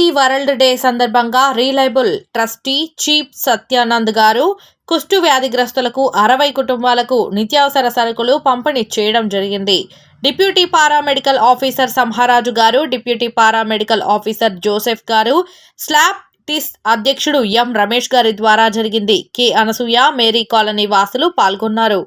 Leprosy world day సందర్భంగా reliable trustee chief Satyanand గారు కుష్టు వ్యాధిగ్రస్తులకు 60 కుటుంబాలకు నిత్యావసర సరుకులు పంపిణీ చేయడం జరిగింది. డిప్యూటీ పారామెడికల్ ఆఫీసర్ సంహారాజు గారు, డిప్యూటీ పారామెడికల్ ఆఫీసర్ జోసెఫ్ గారు, స్లాబ్ టిస్ అధ్యక్షుడు ఎం రమేష్ గారి ద్వారా జరిగింది. కె అనసూయ, మేరీ కాలనీ వాసులు పాల్గొన్నారు.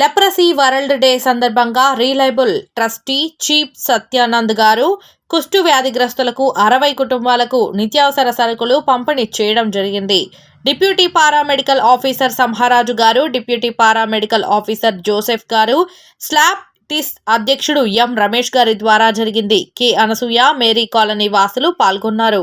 లెప్రసీ వరల్డ్ డే సందర్భంగా రిలయబుల్ ట్రస్టీ చీఫ్ సత్యానంద్ గారు కుష్టు వ్యాధిగ్రస్తులకు 60 కుటుంబాలకు నిత్యావసర సరుకులు పంపిణీ చేయడం జరిగింది. డిప్యూటీ పారామెడికల్ ఆఫీసర్ సంహారాజు గారు, డిప్యూటీ పారామెడికల్ ఆఫీసర్ జోసెఫ్ గారు, స్లాబ్ టిస్ అధ్యక్షుడు ఎం రమేష్ గారి ద్వారా జరిగింది. కె అనసూయ, మేరీ కాలనీ వాసులు పాల్గొన్నారు.